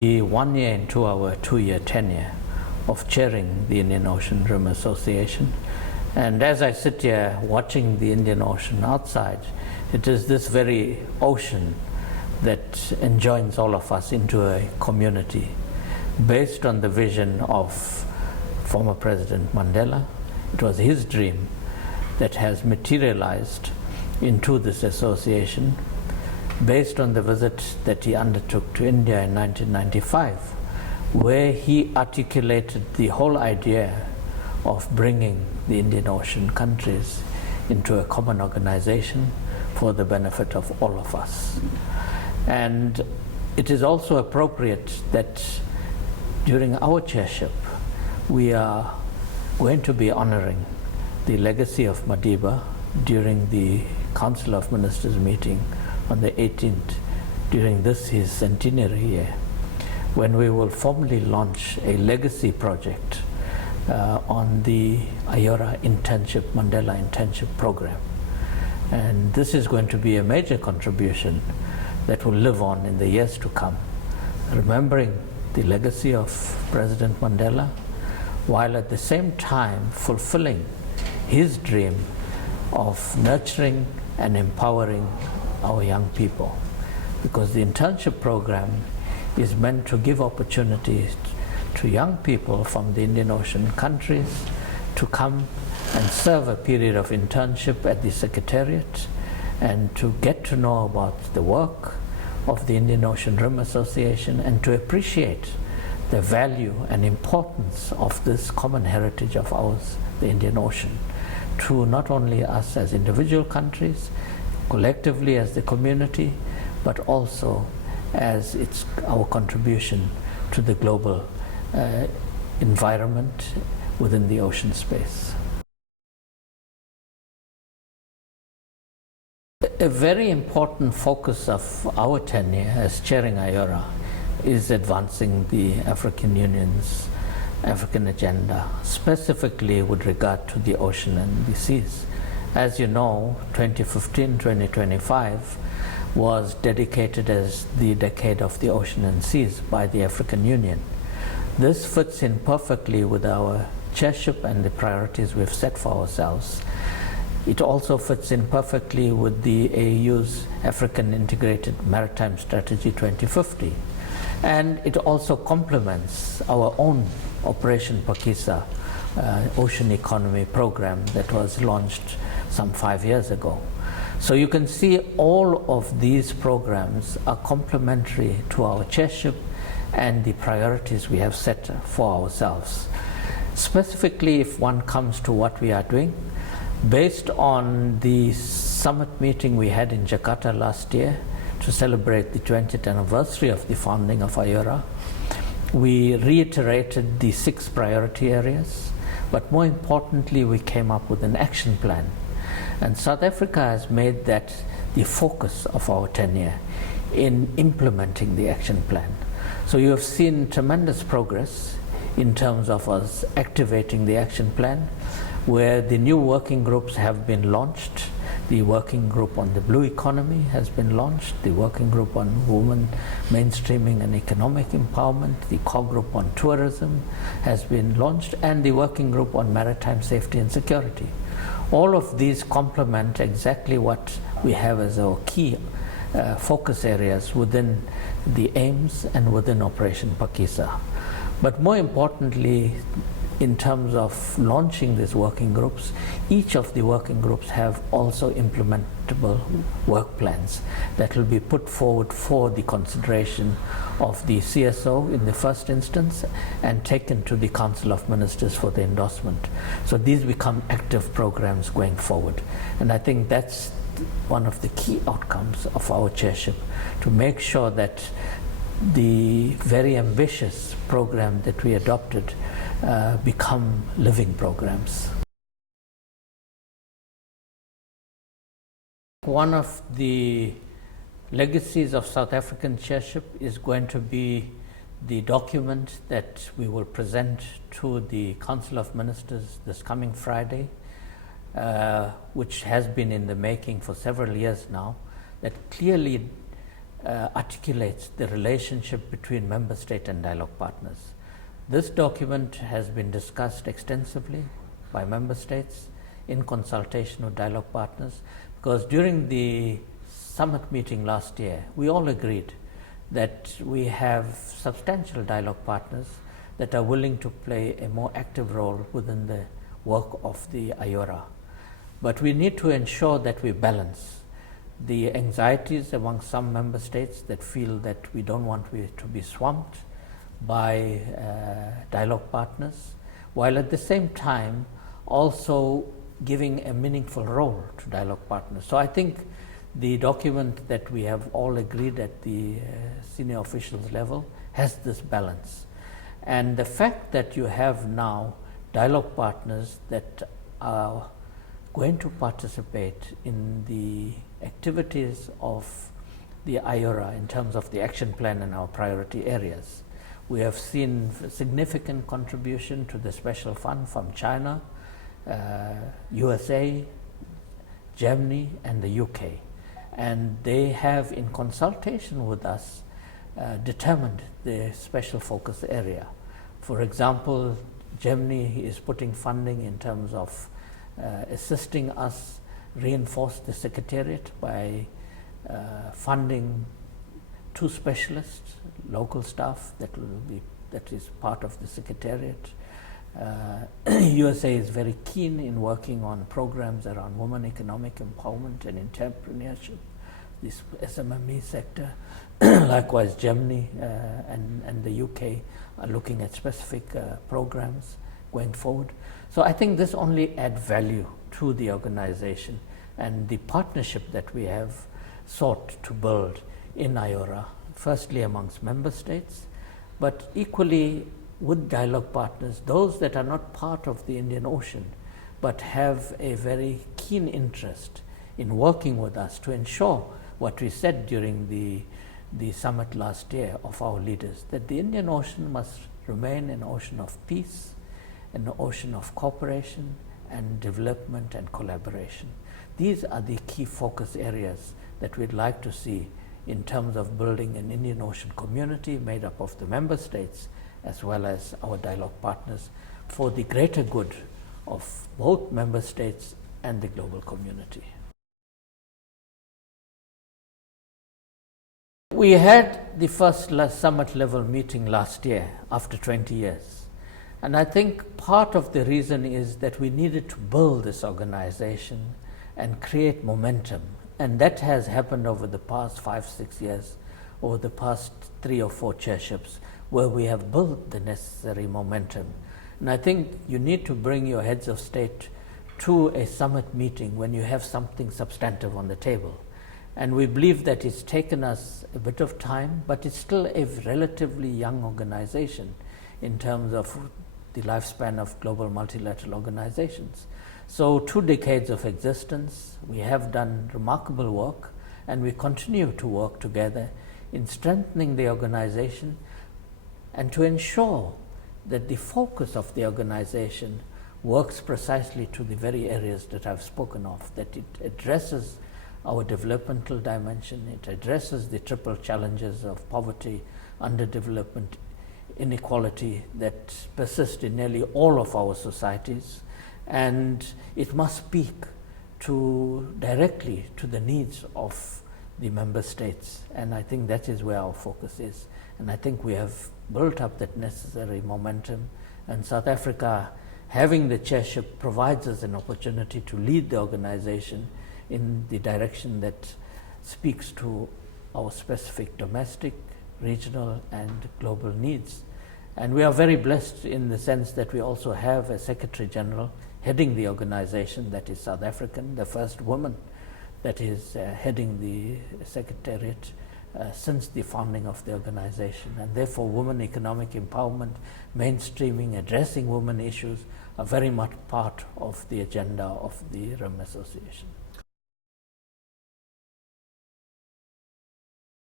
1 year into our 2-year tenure of chairing the Indian Ocean Rim Association. And as I sit here watching the Indian Ocean outside, it is this very ocean that enjoins all of us into a community based on the vision of former President Mandela. It was his dream that has materialized into this association based on the visit that he undertook to India in 1995, where he articulated the whole idea of bringing the Indian Ocean countries into a common organization for the benefit of all of us. And it is also appropriate that during our chairship, we are going to be honoring the legacy of Madiba during the Council of Ministers meeting on the 18th, during his centenary year, when we will formally launch a legacy project on the IORA internship, Mandela internship program. And this is going to be a major contribution that will live on in the years to come, remembering the legacy of President Mandela, while at the same time fulfilling his dream of nurturing and empowering our young people. Because the internship program is meant to give opportunities to young people from the Indian Ocean countries to come and serve a period of internship at the Secretariat and to get to know about the work of the Indian Ocean Rim Association and to appreciate the value and importance of this common heritage of ours, the Indian Ocean, to not only us as individual countries, collectively as the community, but also as our contribution to the global environment within the ocean space. A very important focus of our tenure as chairing IORA is advancing the African Union's African agenda, specifically with regard to the ocean and the seas. As you know, 2015-2025 was dedicated as the decade of the ocean and seas by the African Union. This fits in perfectly with our chairship and the priorities we've set for ourselves. It also fits in perfectly with the AU's African Integrated Maritime Strategy 2050. And it also complements our own Operation Pakisa ocean economy program that was launched some 5 years ago. So you can see all of these programs are complementary to our chairship and the priorities we have set for ourselves. Specifically, if one comes to what we are doing, based on the summit meeting we had in Jakarta last year to celebrate the 20th anniversary of the founding of IORA, we reiterated the 6 priority areas, but more importantly, we came up with an action plan. And South Africa has made that the focus of our tenure in implementing the action plan. So you have seen tremendous progress in terms of us activating the action plan, where the new working groups have been launched. The working group on the blue economy has been launched, the working group on women mainstreaming and economic empowerment, the core group on tourism has been launched, and the working group on maritime safety and security. All of these complement exactly what we have as our key focus areas within the aims and within Operation Pakisa. But more importantly, in terms of launching these working groups, each of the working groups have also implementable work plans that will be put forward for the consideration of the CSO in the first instance and taken to the Council of Ministers for the endorsement. So these become active programs going forward. And I think that's one of the key outcomes of our chairship, to make sure that the very ambitious program that we adopted become living programs. One of the legacies of South African chairship is going to be the document that we will present to the Council of Ministers this coming Friday, which has been in the making for several years now, that clearly articulates the relationship between member state and dialogue partners. This document has been discussed extensively by member states in consultation with dialogue partners, because during the summit meeting last year, we all agreed that we have substantial dialogue partners that are willing to play a more active role within the work of the IORA. But we need to ensure that we balance the anxieties among some member states that feel that we don't want to be swamped by dialogue partners, while at the same time also giving a meaningful role to dialogue partners. So I think the document that we have all agreed at the senior officials level has this balance. And the fact that you have now dialogue partners that are going to participate in the activities of the IORA in terms of the action plan and our priority areas. We have seen significant contribution to the special fund from China, USA, Germany, and the UK. And they have, in consultation with us, determined the special focus area. For example, Germany is putting funding in terms of assisting us reinforce the secretariat by funding 2 specialists, local staff that is part of the secretariat. USA is very keen in working on programs around women economic empowerment and entrepreneurship, this SMME sector. Likewise, Germany and the UK are looking at specific programs going forward. So I think this only adds value to the organization and the partnership that we have sought to build in IORA, firstly amongst member states, but equally with dialogue partners, those that are not part of the Indian Ocean, but have a very keen interest in working with us to ensure what we said during the summit last year of our leaders, that the Indian Ocean must remain an ocean of peace, an ocean of cooperation and development and collaboration. These are the key focus areas that we'd like to see in terms of building an Indian Ocean community made up of the member states as well as our dialogue partners for the greater good of both member states and the global community. We had the first summit level meeting last year after 20 years. And I think part of the reason is that we needed to build this organization and create momentum. And that has happened over the past 5-6 years, over the past 3 or 4 chairships, where we have built the necessary momentum. And I think you need to bring your heads of state to a summit meeting when you have something substantive on the table. And we believe that it's taken us a bit of time, but it's still a relatively young organization in terms of the lifespan of global multilateral organizations. So 2 decades of existence, we have done remarkable work, and we continue to work together in strengthening the organization and to ensure that the focus of the organization works precisely to the very areas that I've spoken of, that it addresses our developmental dimension, it addresses the triple challenges of poverty, underdevelopment, inequality that persist in nearly all of our societies, and it must speak directly to the needs of the member states. And I think that is where our focus is. And I think we have built up that necessary momentum, and South Africa having the chairship provides us an opportunity to lead the organization in the direction that speaks to our specific domestic, regional and global needs. And we are very blessed in the sense that we also have a Secretary General heading the organization that is South African, the first woman that is heading the Secretariat since the founding of the organization. And therefore women economic empowerment, mainstreaming, addressing women issues are very much part of the agenda of the RIM Association.